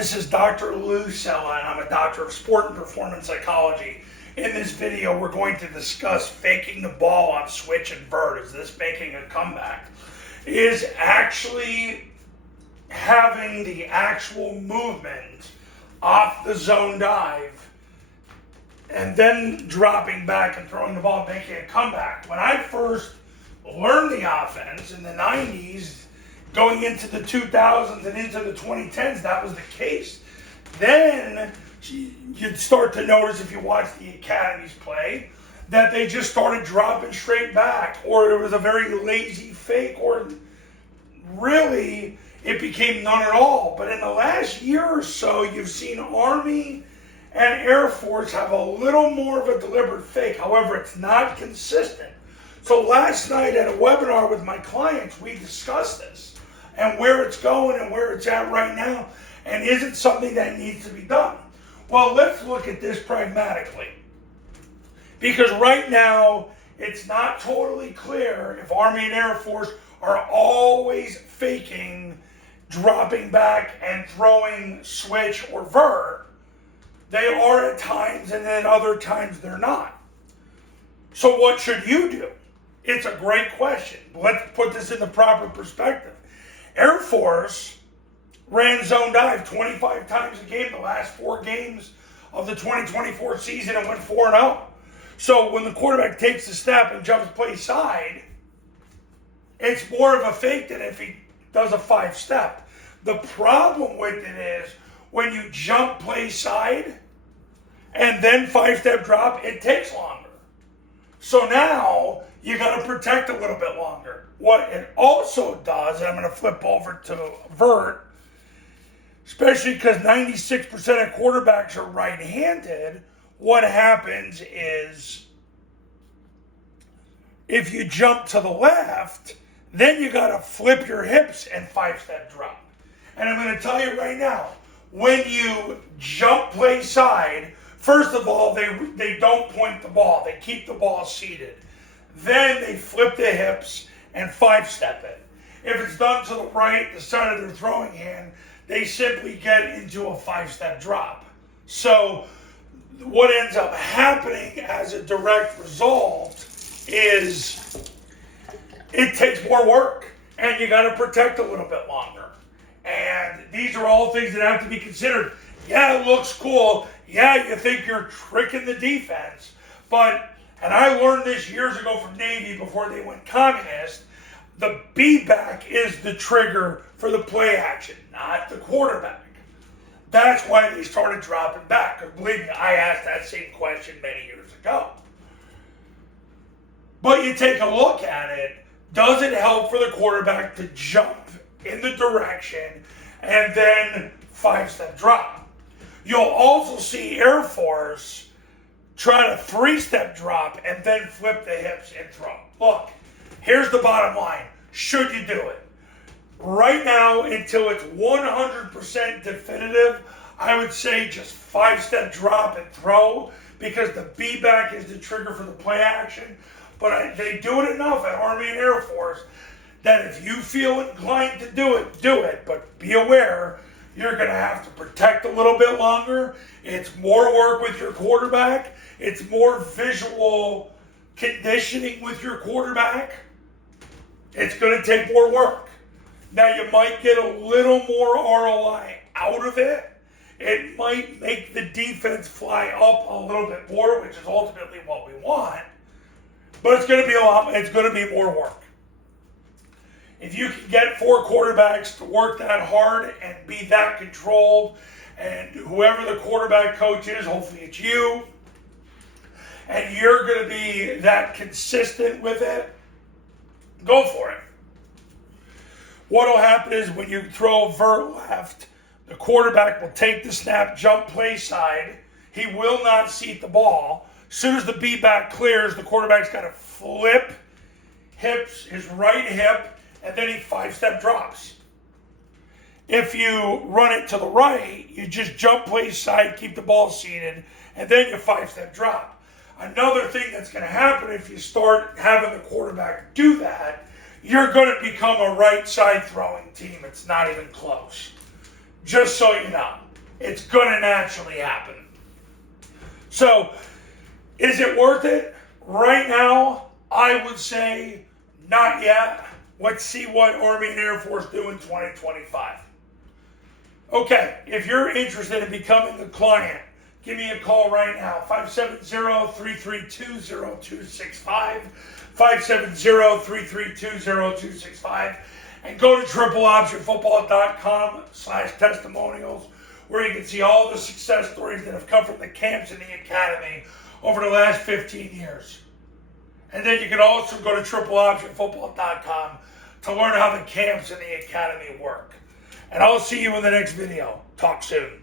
This is Dr. Lucella, and I'm a doctor of sport and performance psychology. In this video, we're going to discuss faking the ball on switch and vert. Is this making a comeback? Is actually having the actual movement off the zone dive and then dropping back and throwing the ball and making a comeback. When I first learned the offense in the 90s, going into the 2000s and into the 2010s, that was the case. Then you'd start to notice, if you watch the academies play, that they just started dropping straight back, or it was a very lazy fake, or really it became none at all. But in the last year or so, you've seen Army and Air Force have a little more of a deliberate fake. However, it's not consistent. So last night at a webinar with my clients, we discussed this and where it's going and where it's at right now, and is it something that needs to be done? Well, let's look at this pragmatically, because right now it's not totally clear if Army and Air Force are always faking, dropping back and throwing switch or vert. They are at times, and then other times they're not. So what should you do? It's a great question. Let's put this in the proper perspective. Air Force ran zone dive 25 times a game the last 4 games of the 2024 season and went 4-0. So when the quarterback takes the step and jumps play side, it's more of a fake than if he does a 5-step. The problem with it is when you jump play side and then 5-step drop, it takes longer. So now you got to protect a little bit longer. What it also does, and I'm going to flip over to vert, especially because 96% of quarterbacks are right-handed, what happens is if you jump to the left, then you got to flip your hips and 5-step drop. And I'm going to tell you right now, when you jump play side, first of all, they don't point the ball. They keep the ball seated. Then they flip the hips and 5-step it. If it's done to the right, the side of their throwing hand, they simply get into a 5-step drop. So what ends up happening as a direct result is it takes more work, and you got to protect a little bit longer. And these are all things that have to be considered. Yeah, it looks cool. Yeah, you think you're tricking the defense, but, and I learned this years ago from Navy before they went communist, the B-back is the trigger for the play action, not the quarterback. That's why they started dropping back. Because believe me, I asked that same question many years ago. But you take a look at it, does it help for the quarterback to jump in the direction and then 5-step drop? You'll also see Air Force try to 3-step drop and then flip the hips and throw. Look, here's the bottom line. Should you do it? Right now, until it's 100% definitive, I would say just 5-step drop and throw, because the B-back is the trigger for the play action. But they do it enough at Army and Air Force that if you feel inclined to do it. But be aware, you're going to have to protect a little bit longer. It's more work with your quarterback. It's more visual conditioning with your quarterback. It's going to take more work. Now, you might get a little more ROI out of it. It might make the defense fly up a little bit more, which is ultimately what we want. But it's going to be more work. If you can get 4 quarterbacks to work that hard and be that controlled, and whoever the quarterback coach is, hopefully it's you, and you're going to be that consistent with it, go for it. What will happen is when you throw a vert left, the quarterback will take the snap, jump play side. He will not seat the ball. As soon as the B-back clears, the quarterback's got to flip his right hip, and then he 5-step drops. If you run it to the right, you just jump play side, keep the ball seated, and then you 5-step drop. Another thing that's going to happen if you start having the quarterback do that, you're going to become a right side throwing team. It's not even close. Just so you know. It's going to naturally happen. So, is it worth it? Right now, I would say not yet. Let's see what Army and Air Force do in 2025. Okay, if you're interested in becoming a client, give me a call right now, 570-332-0265, 570-332-0265, and go to tripleoptionfootball.com/testimonials, where you can see all the success stories that have come from the camps and the academy over the last 15 years. And then you can also go to tripleoptionfootball.com to learn how the camps and the academy work. And I'll see you in the next video. Talk soon.